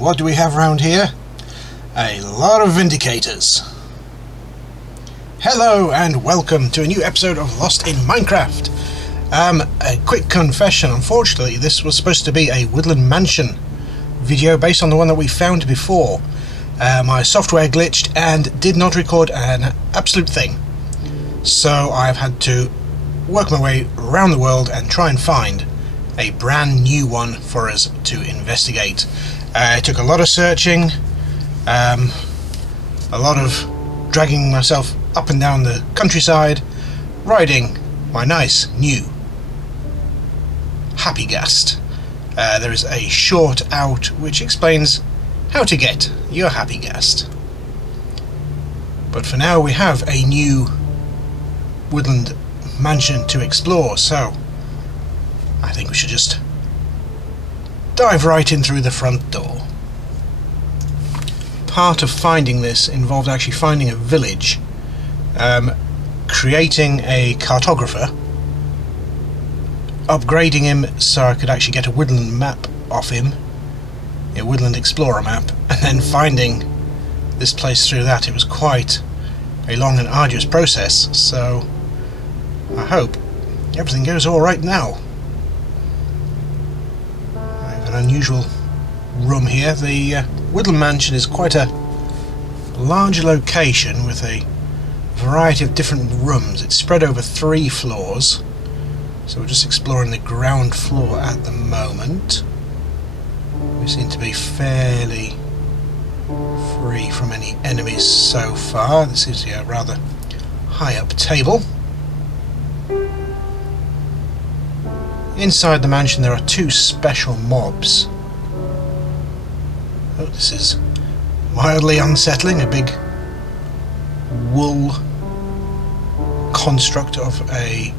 What do we have around here? A lot of vindicators. Hello and welcome to a new episode of Lost in Minecraft. A quick confession, unfortunately this was supposed to be a Woodland Mansion video based on the one that we found before. My software glitched and did not record an absolute thing. So I've had to work my way around the world and try and find a brand new one for us to investigate. It took a lot of searching, a lot of dragging myself up and down the countryside, riding my nice new Happy Ghast. There is a short out which explains how to get your Happy Ghast. But for now we have a new Woodland Mansion to explore, so I think we should just dive right in through the front door. Part of finding this involved actually finding a village, creating a cartographer, upgrading him so I could actually get a woodland map off him, a woodland explorer map, and then finding this place through that. It was quite a long and arduous process, so I hope everything goes alright now. I have an unusual room here. The Woodland Mansion is quite a large location with a variety of different rooms. It's spread over 3 floors, so we're just exploring the ground floor at the moment. We seem to be fairly free from any enemies so far. This is a rather high up table. Inside the mansion there are 2 special mobs. Oh, this is mildly unsettling. A big wool construct of a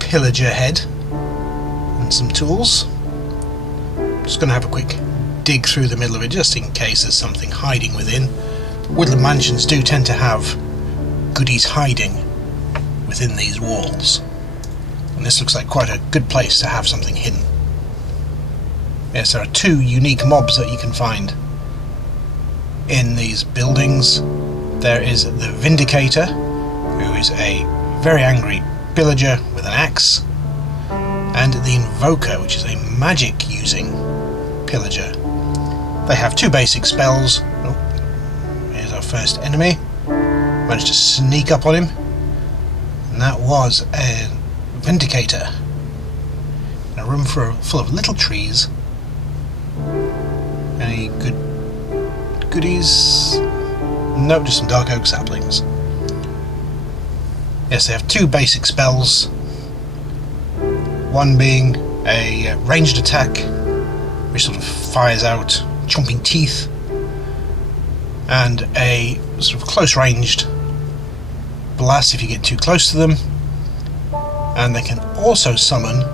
pillager head and some tools. I'm just going to have a quick dig through the middle of it just in case there's something hiding within. Woodland mansions do tend to have goodies hiding within these walls, and this looks like quite a good place to have something hidden. Yes, there are 2 unique mobs that you can find in these buildings. There is the Vindicator, who is a very angry pillager with an axe, and the Envoker, which is a magic using pillager. They have 2 basic spells. Oh, here's our first enemy. Managed to sneak up on him, and that was a Vindicator. In a room full of little trees. Any goodies? No, just some dark oak saplings. Yes, they have 2 basic spells. One being a ranged attack, which sort of fires out chomping teeth, and a sort of close-ranged blast if you get too close to them. And they can also summon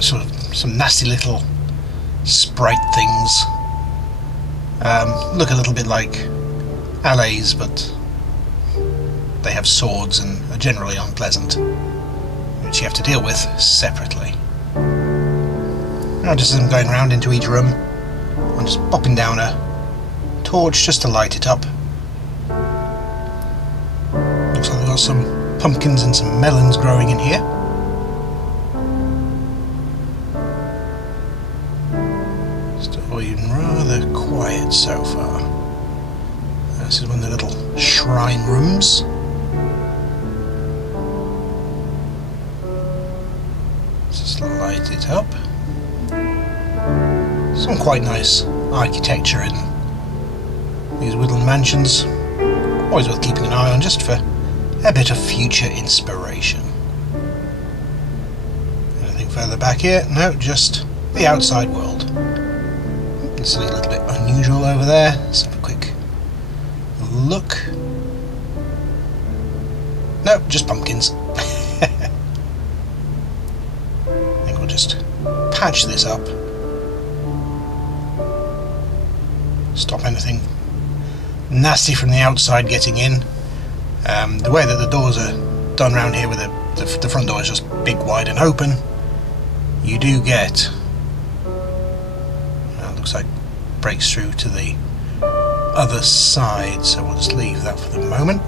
sort of some nasty little sprite things. Look a little bit like allays, but they have swords and are generally unpleasant, which you have to deal with separately. Now, just as I'm going around into each room, I'm just popping down a torch just to light it up. Looks like we've got some pumpkins and some melons growing in here. Still been rather quiet so far. This is one of the little shrine rooms. Just light it up. Some quite nice architecture in these woodland mansions. Always worth keeping an eye on just for a bit of future inspiration. Anything further back here? No, just the outside world. It's a little bit unusual over there. Let's have a quick look. No, just pumpkins. I think we'll just patch this up. Stop anything nasty from the outside getting in. The way that the doors are done around here, with the front door is just big, wide and open, you do get looks like breaks through to the other side, so we'll just leave that for the moment.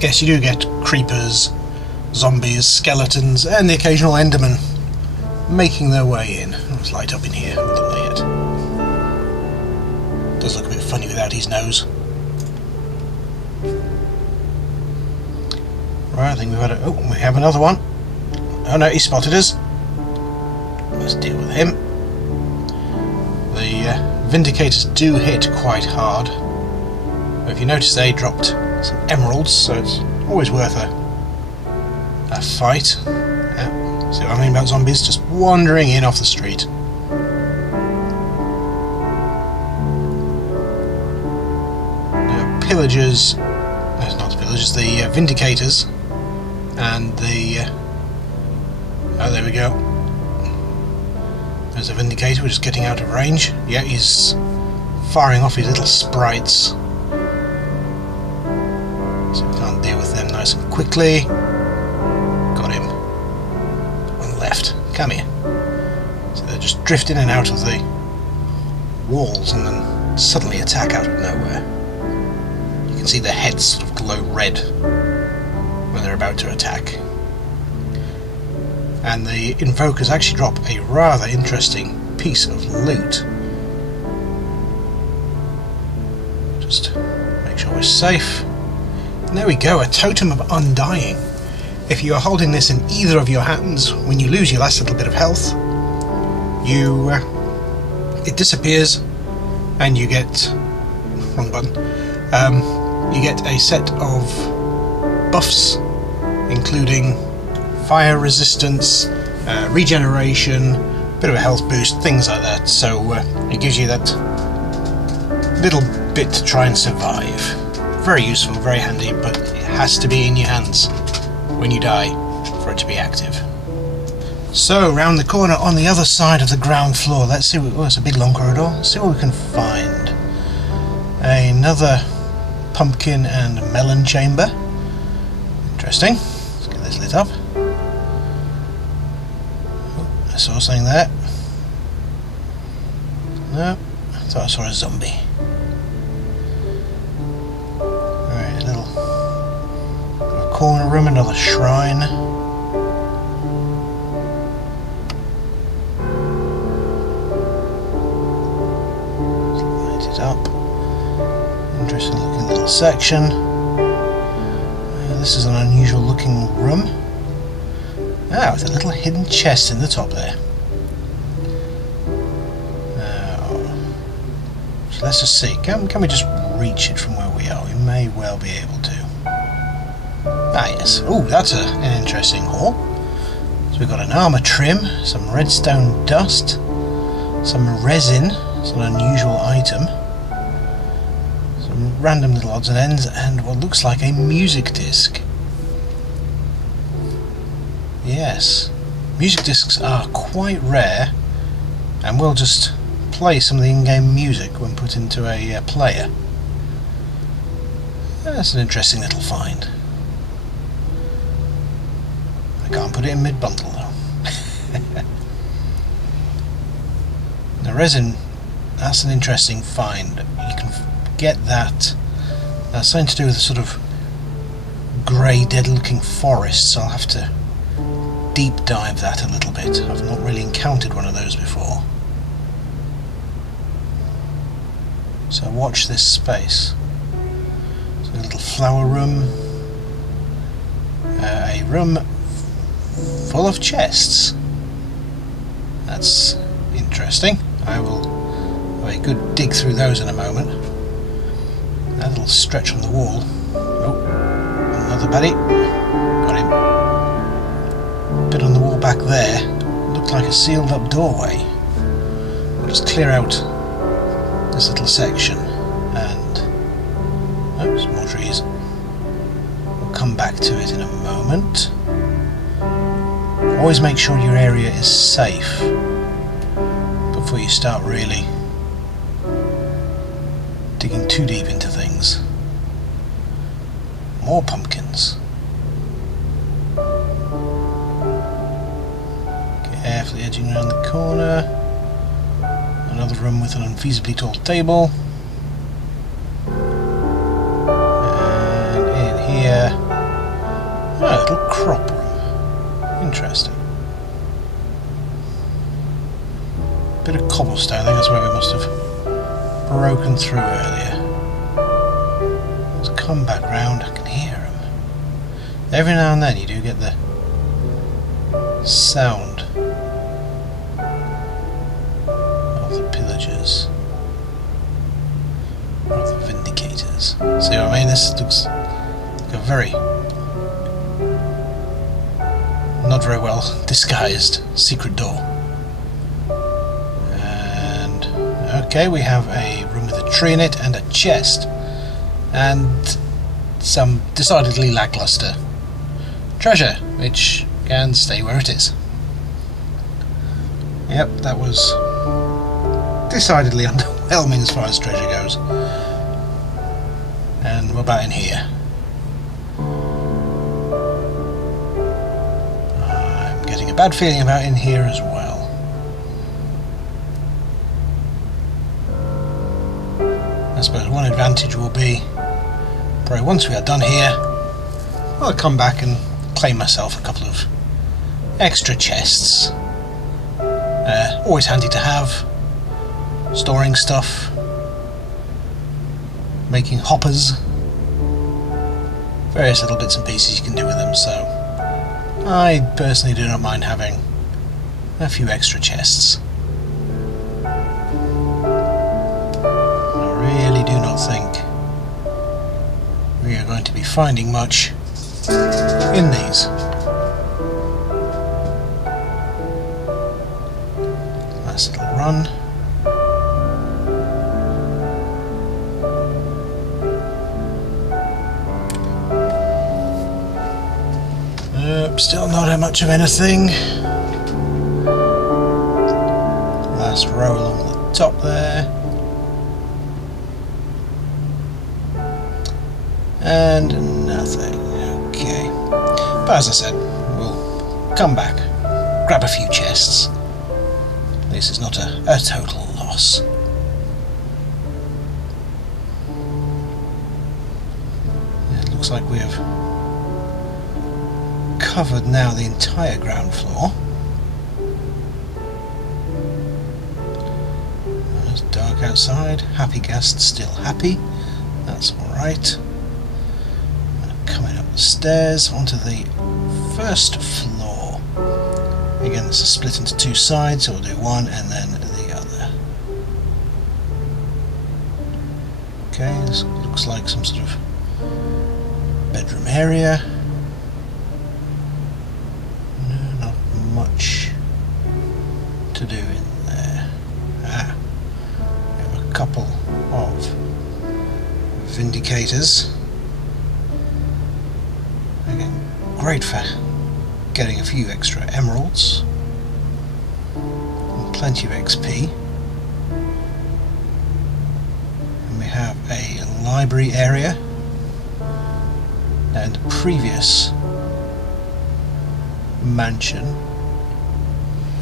Yes, you do get creepers, zombies, skeletons, and the occasional enderman making their way in. Let's light up in here. Haven't done that yet. Does look a bit funny without his nose. Right, I think we've had a... oh, we have another one. Oh no, he spotted us. Let's deal with him. The vindicators do hit quite hard. If you notice, they dropped some emeralds, so it's always worth a fight. Yeah. See what I mean about zombies? Just wandering in off the street. The pillagers... no, not the pillagers, the vindicators. And the... oh, there we go. There's a vindicator, we're just getting out of range. Yeah, he's firing off his little sprites. So we can't deal with them nice and quickly. Got him. On the left. Come here. So they're just drifting in and out of the walls and then suddenly attack out of nowhere. You can see their heads sort of glow red when they're about to attack. And the invokers actually drop a rather interesting piece of loot. Just make sure we're safe. And there we go, a Totem of Undying. If you are holding this in either of your hands, when you lose your last little bit of health, it disappears, and you get... wrong button. You get a set of buffs, including fire resistance, regeneration, bit of a health boost, things like that. So it gives you that little bit to try and survive. Very useful, very handy, but it has to be in your hands when you die for it to be active. So, round the corner on the other side of the ground floor, let's see, oh, it's a big long corridor, let's see what we can find. Another pumpkin and melon chamber. Interesting. Let's get this lit up. Oh, I saw something there. No, I thought I saw a zombie. Alright, a little corner room, another shrine. Up. Interesting looking little section. This is an unusual looking room. Ah, with a little hidden chest in the top there. So let's just see. Can we just reach it from where we are? We may well be able to. Ah yes. Oh, that's an interesting haul. So we've got an armour trim, some redstone dust, some resin. It's an unusual item. Some random little odds and ends, and what looks like a music disc. Yes, music discs are quite rare, and we'll just play some of the in-game music when put into a player. That's an interesting little find. I can't put it in mid-bundle though. The resin, that's an interesting find. You can get that. That's something to do with the sort of grey, dead-looking forests. I'll have to deep dive that a little bit. I've not really encountered one of those before. So watch this space. So a little flower room. A room full of chests. That's interesting. I will have a good dig through those in a moment. That little stretch on the wall. Oh, another baddie. Got him. Bit on the wall back there. Looked like a sealed up doorway. We'll just clear out this little section and... oh, some more trees. We'll come back to it in a moment. Always make sure your area is safe before you start really digging too deep into things. More pumpkins. Carefully edging around the corner. Another room with an unfeasibly tall table. And in here, a little crop room. Interesting. Bit of cobblestone. I think that's where we must have broken through earlier. Let's come back round. I can hear them. Every now and then you do get the sound of the pillagers, of the vindicators. See what I mean? This looks like a very not very well disguised secret door. And okay, we have a room with a tree in it and a chest and some decidedly lackluster treasure, which can stay where it is. Yep, that was decidedly underwhelming as far as treasure goes. And what about in here? I'm getting a bad feeling about in here as well. I suppose one advantage will be, probably once we are done here, I'll come back and claim myself a couple of extra chests. Always handy to have. Storing stuff, making hoppers, various little bits and pieces you can do with them, so I personally do not mind having a few extra chests. I really do not think we are going to be finding much in these. Nice little run. Still not much of anything. Last row along the top there. And nothing. Okay. But as I said, we'll come back, grab a few chests. This is not a total loss. It looks like we have covered now the entire ground floor. It's dark outside. Happy guests still happy. That's alright. Coming up the stairs onto the first floor. Again, this is split into two sides, so we'll do one and then the other. Okay, this looks like some sort of bedroom area. Much to do in there. We have a couple of vindicators. Again, great for getting a few extra emeralds and plenty of XP. And we have a library area and a previous mansion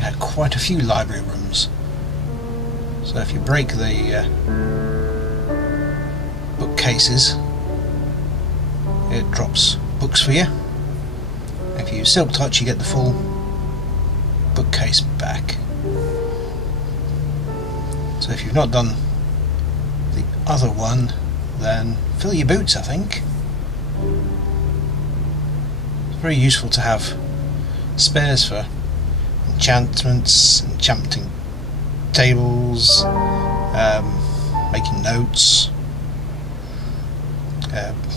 had quite a few library rooms, so if you break the bookcases it drops books for you. If you use Silk Touch you get the full bookcase back. So if you've not done the other one, then fill your boots, I think. It's very useful to have spares for enchantments, enchanting tables, making notes,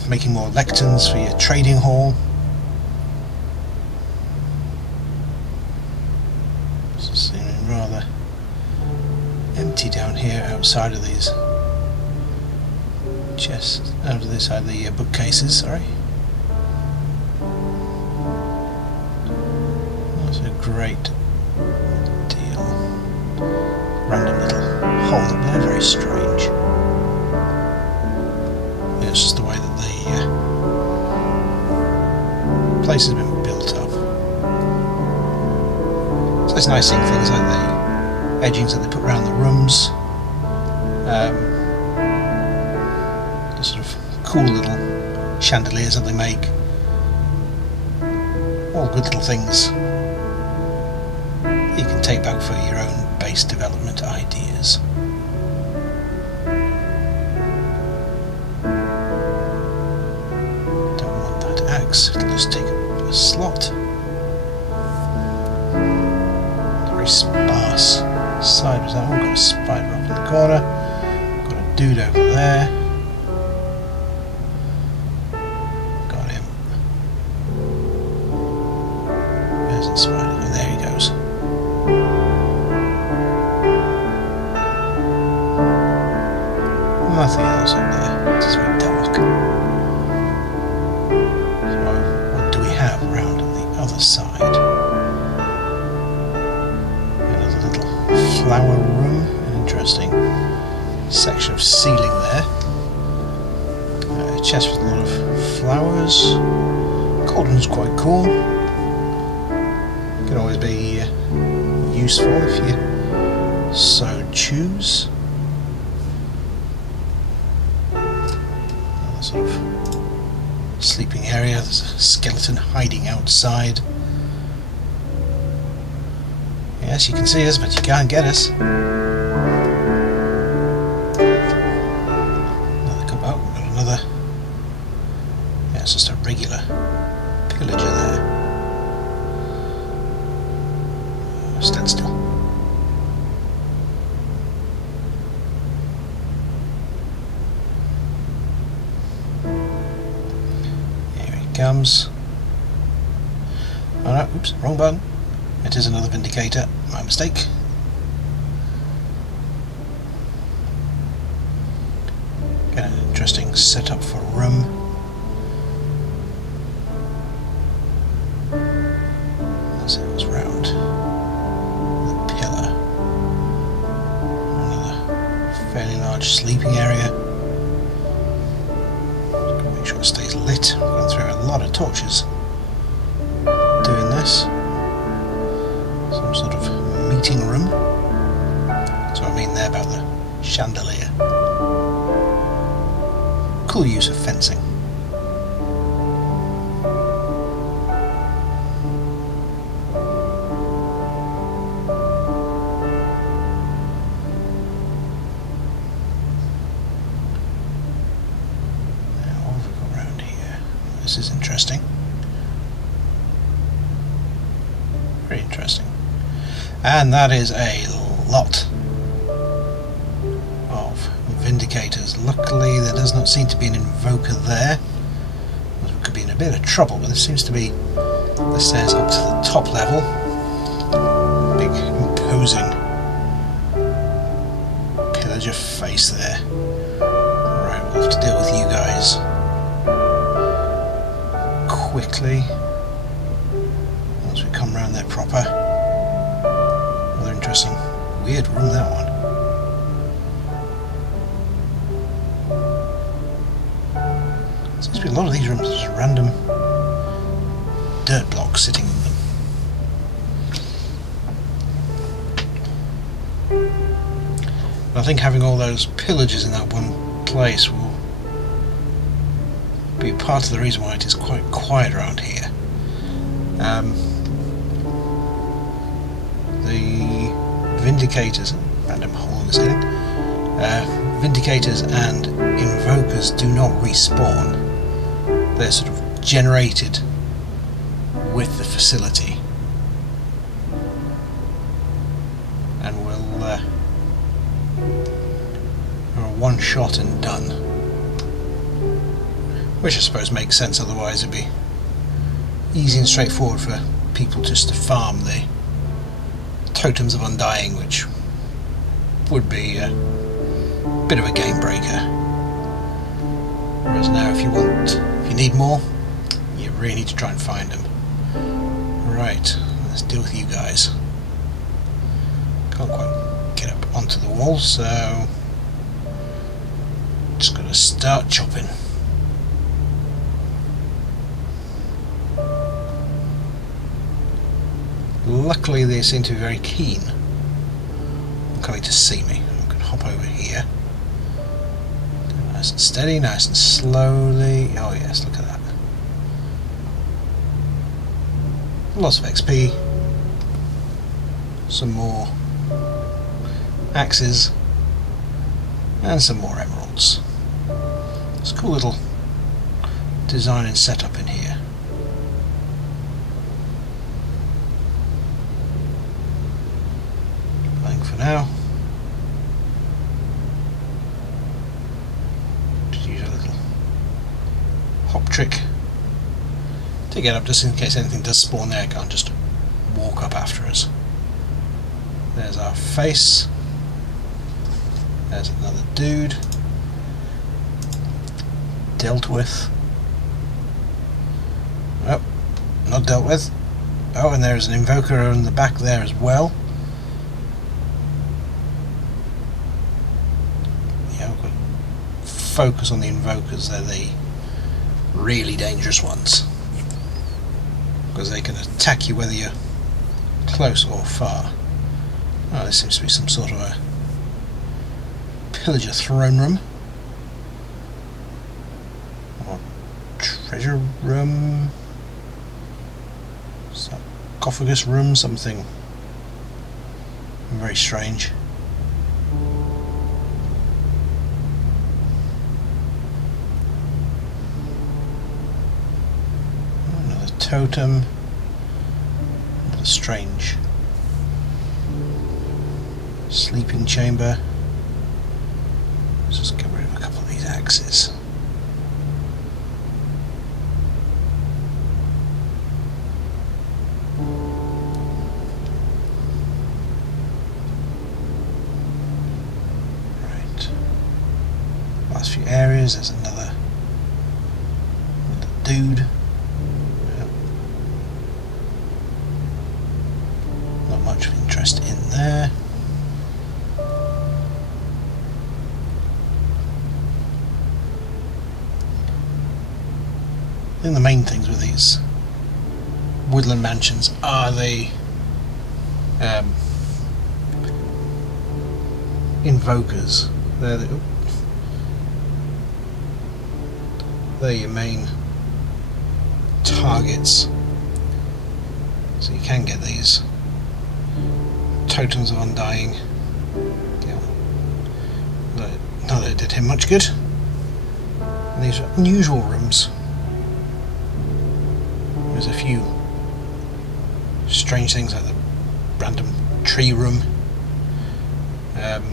making more lecterns for your trading hall. It's seeming rather empty down here outside of these chests, out of this side of the bookcases, sorry. That's a great deal. Random little hole up there, very strange. Yeah, it's just the way that the place has been built up. So it's nice seeing things like the edgings that they put around the rooms. The sort of cool little chandeliers that they make. All good little things you can take back for your own base development ideas. Don't want that axe, it'll just take a slot. Very sparse side was that one. Got a spider up in the corner, got a dude over there. Got him. Where's the spider? Oh, there he goes. Nothing else up there. It's very dark. So what do we have around on the other side? Another little flower room. An interesting section of ceiling there. A chest with a lot of flowers. Cauldron's quite cool. Can always be useful if you so choose. Sort of sleeping area. There's a skeleton hiding outside. Yes, you can see us, but you can't get us. Another cup. Oh, we've got another. Yeah, it's just a regular pillager there. Stand still. Comes. Oh no, oops, wrong button. It is another vindicator, my mistake. Got an interesting setup for a room. As it was round the pillar. Another fairly large sleeping area. Make sure it stays lit. We've gone through a lot of torches doing this. Some sort of meeting room. That's what I mean there about the chandelier. Cool use of fencing. This is interesting. Very interesting. And that is a lot of vindicators. Luckily there does not seem to be an invoker there. We could be in a bit of trouble, but there seems to be the stairs up to the top level. Big imposing pillager face there. Right, we'll have to deal with you guys quickly once we come round there proper. Another interesting, weird room, that one. Seems to be a lot of these rooms, just random dirt blocks sitting in them. But I think having all those pillagers in that one place will be part of the reason why it is quite quiet around here. The vindicators, random hole in the ceiling, vindicators and invokers do not respawn. They're sort of generated with the facility and will are one shot and done. Which I suppose makes sense, otherwise it'd be easy and straightforward for people just to farm the Totems of Undying, which would be a bit of a game breaker. Whereas now if you need more, you really need to try and find them. Right, let's deal with you guys. Can't quite get up onto the wall, so just gotta start chopping. Luckily they seem to be very keen on coming to see me. I can hop over here. Nice and steady, nice and slowly. Oh yes, look at that. Lots of XP. Some more axes. And some more emeralds. It's a cool little design and setup in here. Playing for now. Just use a little hop trick to get up, just in case anything does spawn there. I can't just walk up after us. There's our face. There's another dude. Dealt with. Oh, not dealt with. Oh, and there's an invoker in the back there as well. Yeah, we've got to focus on the invokers. They're the really dangerous ones, because they can attack you whether you're close or far. Oh, this seems to be some sort of a pillager throne room. Or treasure room. Sarcophagus room, something very strange. Another totem. Another strange sleeping chamber. Let's just get rid of a couple of these axes. Right. Last few areas, there's another dude. Yep. Not much of interest in there. I think the main things with these Woodland Mansions are the invokers. They're your main targets. So you can get these Totems of Undying. Yeah. Not that it did him much good. And these are unusual rooms. There's a few strange things like the random tree room. And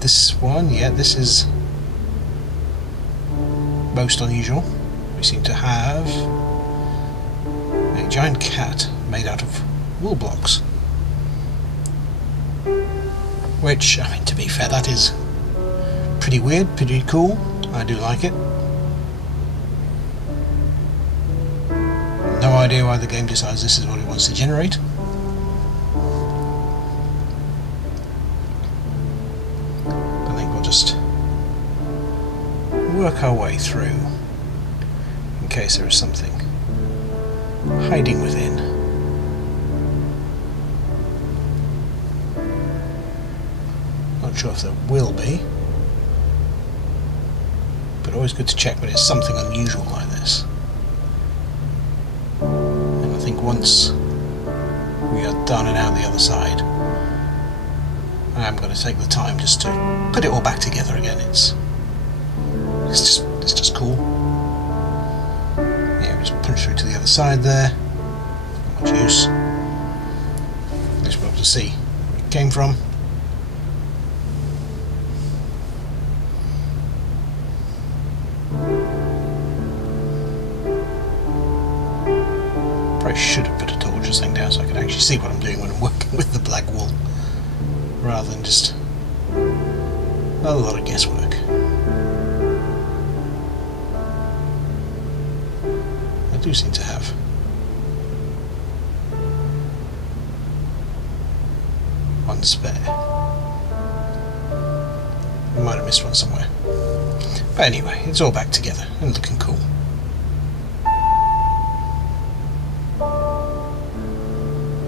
this one, yeah, this is most unusual. We seem to have a giant cat made out of wool blocks. Which, I mean, to be fair, that is pretty weird, pretty cool. I do like it. No idea why the game decides this is what it wants to generate. I think we'll just work our way through in case there is something hiding within. Not sure if there will be, but always good to check when it's something unusual like this. Once we are done and out the other side, I'm going to take the time just to put it all back together again. It's just cool. Yeah, just punch through to the other side there. Not much use. At least we'll be able to see where it came from. I should have put a torch thing down so I can actually see what I'm doing when I'm working with the black wool, rather than just a lot of guesswork. I do seem to have one spare. I might have missed one somewhere. But anyway, it's all back together and looking cool.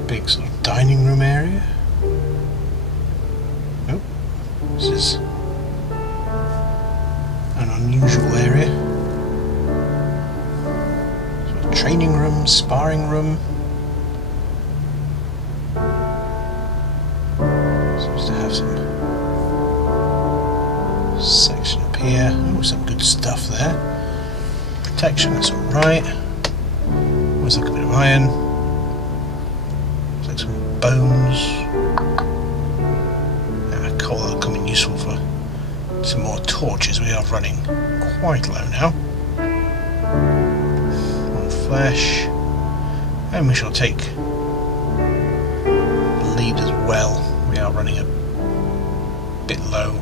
Big sort of dining room area. Nope. This is sparring room. Seems to have some section up here. Oh, some good stuff there. Protection, that's alright. Looks like a bit of iron. Looks like some bones. Coal that'll come in useful for some more torches. We are running quite low now. On flesh. And we shall take the lead as well. We are running a bit low.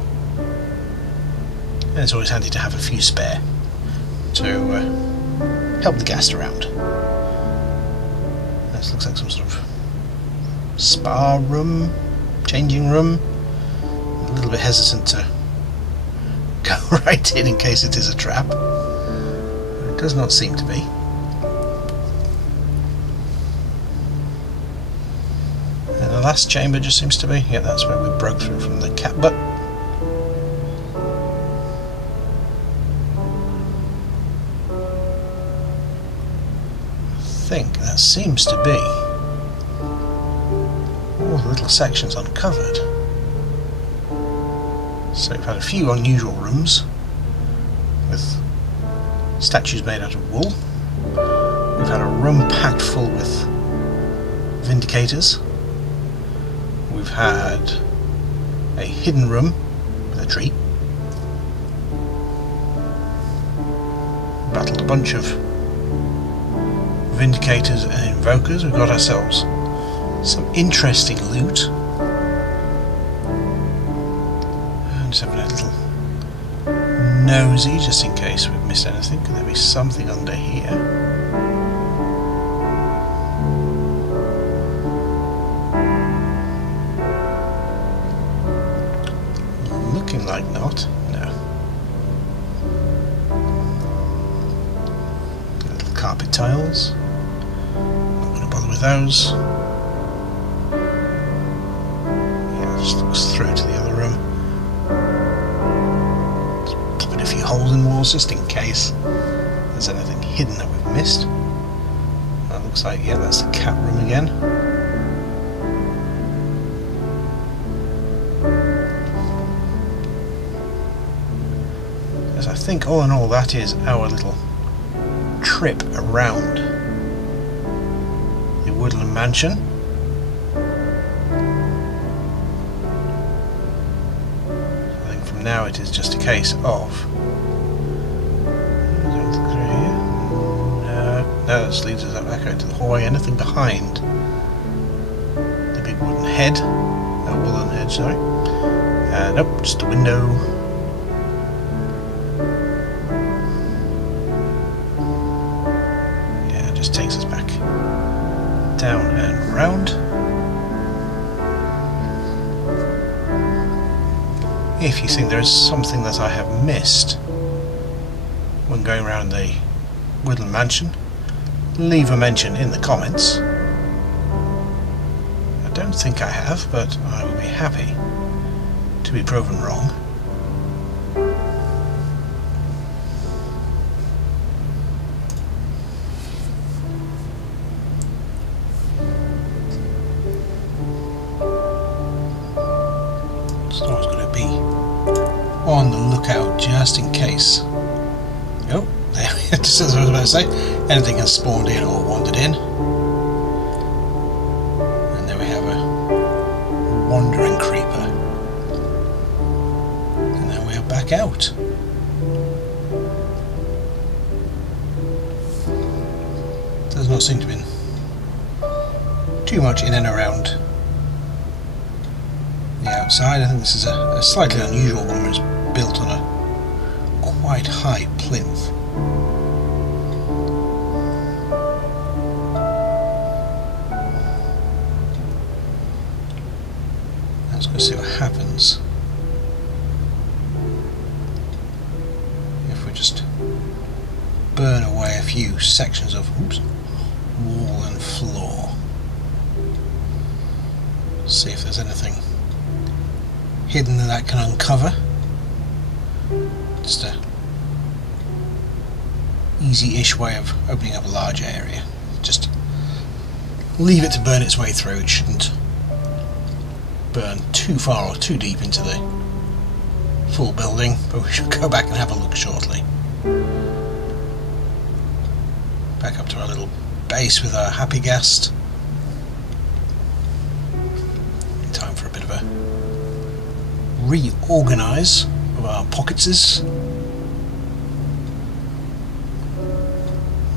And it's always handy to have a few spare to help the ghast around. This looks like some sort of spa room, changing room. A little bit hesitant to go right in case it is a trap. It does not seem to be. And the last chamber just seems to be, yeah, that's where we broke through from the cat butt. I think that seems to be all the little sections uncovered. So we've had a few unusual rooms with statues made out of wool. We've had a room packed full with vindicators. We've had a hidden room with a tree. Battled a bunch of vindicators and invokers. We've got ourselves some interesting loot. Just having a little nosy just in case we've missed anything. Could there be something under here? Looking like not. No. Little carpet tiles. Not going to bother with those. Yeah, it just looks through to the other room. Holes in walls just in case there's anything hidden that we've missed. That looks like, yeah, that's the cat room again. Because I think all in all that is our little trip around the Woodland Mansion. I think from now it is just a case of no, this leads us back out to the hallway. Anything behind the big wooden head? Wooden head, sorry. Nope, just a window. Yeah, it just takes us back down and round. If you think there is something that I have missed when going around the Woodland Mansion, leave a mention in the comments. I don't think I have, but I will be happy to be proven wrong. So I was going to be on the lookout just in case. Oh, there, just as I was about to say, anything has spawned in or wandered in. And there we have a wandering creeper. And then we are back out. Does not seem to be too much in and around the outside. I think this is a slightly unusual one, where it's built on a quite high plinth. Let's go see what happens if we just burn away a few sections of wall and floor. See if there's anything hidden that can uncover. Just a easy-ish way of opening up a large area. Just leave it to burn its way through. It shouldn't burn too far or too deep into the full building, but we shall go back and have a look shortly. Back up to our little base with our happy guest. Time for a bit of a reorganise of our pocketses.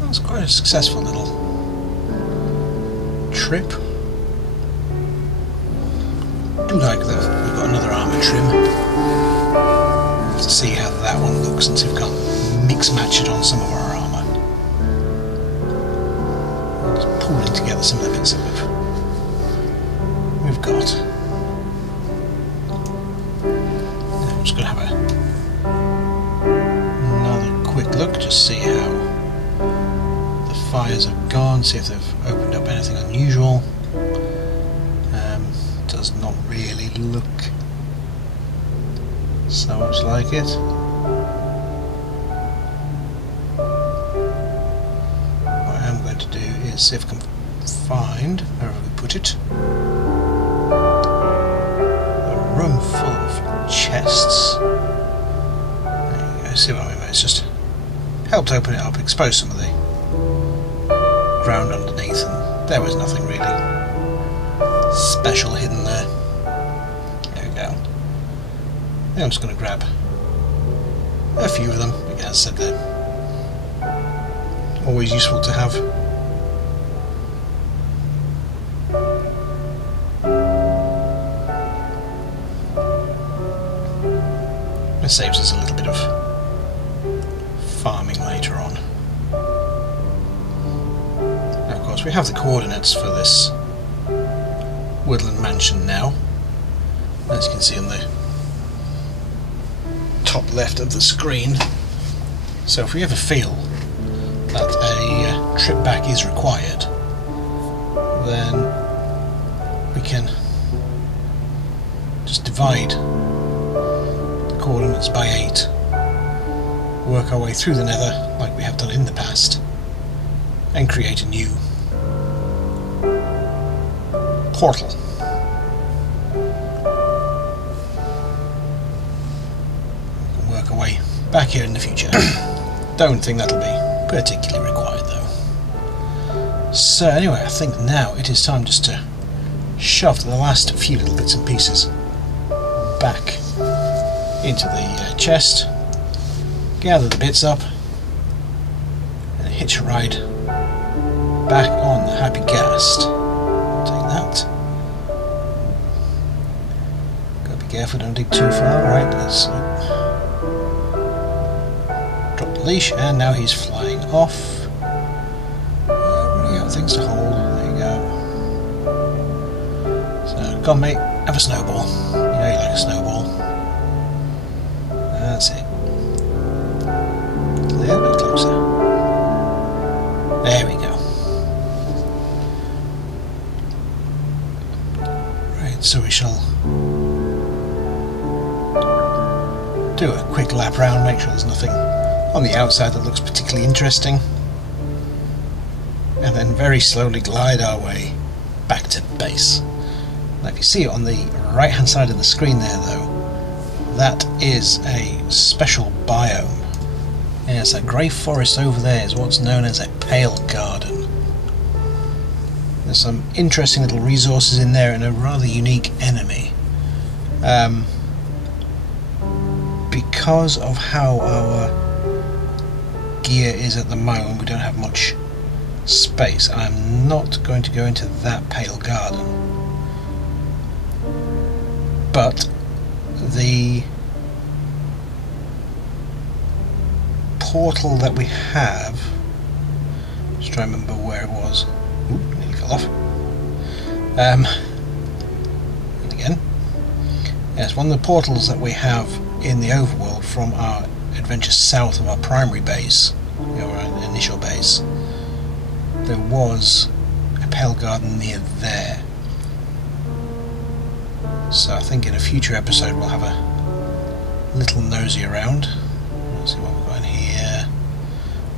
It's quite a successful little trip. Do like that we've got another armour trim. Let's see how that one looks and see if we can't mix match it on some of our armour. Just pulling together some of the bits that we've got. I'm just going to have another quick look, just see how the fires have gone, see if they've opened up anything unusual. Does not really look so much like it. What I am going to do is see if I can find, wherever we put it, a room full of chests. There you go, see what I mean? It's just helped open it up, expose some of the ground underneath, and there was nothing really special hidden there. There we go. Now I'm just going to grab a few of them. Again, as I said, they're always useful to have. It saves us a little bit of farming later on. Now, of course, we have the coordinates for this Woodland Mansion now, as you can see on the top left of the screen. So if we ever feel that a trip back is required, then we can just divide the coordinates by 8, work our way through the Nether like we have done in the past, and create a new portal. We can work our way back here in the future. Don't think that'll be particularly required though. So anyway, I think now it is time just to shove the last few little bits and pieces back into the chest, gather the bits up, and hitch a ride back on the happy guest. That. Gotta be careful, don't dig too far. Alright, let's drop the leash, and now he's flying off. Running out of things to hold. There you go. So, come on, mate, have a snowball. You know you like a snowball. That's it. A little bit closer. There we go. So we shall do a quick lap round, make sure there's nothing on the outside that looks particularly interesting, and then very slowly glide our way back to base. Now if you see it on the right hand side of the screen there though, that is a special biome. Yes, that grey forest over there is what's known as a pale garden. There's some interesting little resources in there and a rather unique enemy. Because of how our gear is at the moment, we don't have much space. I'm not going to go into that pale garden. But the portal that we have, just try to remember where it was. Ooh, nearly fell off. And again, yes, one of the portals that we have in the overworld from our adventure south of our primary base, our initial base, there was a pale garden near there. So I think in a future episode we'll have a little nosy around. Let's see what we've got in here.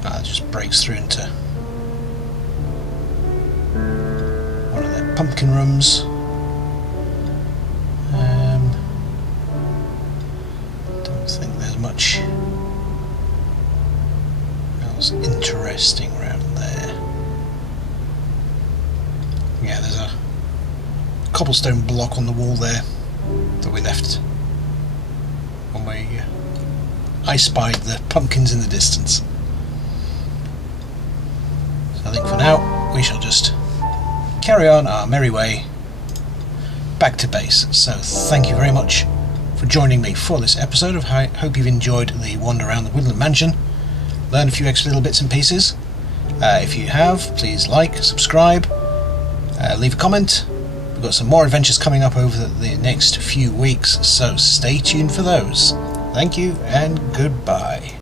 It just breaks through into pumpkin rooms. Don't think there's much else interesting around there. Yeah, there's a cobblestone block on the wall there that we left when I spied the pumpkins in the distance. So I think for now we shall just carry on our merry way back to base. So thank you very much for joining me for this episode. I hope you've enjoyed the wander around the Woodland Mansion, learned a few extra little bits and pieces. If you have, please like, subscribe, leave a comment. We've got some more adventures coming up over the next few weeks, so stay tuned for those. Thank you and goodbye.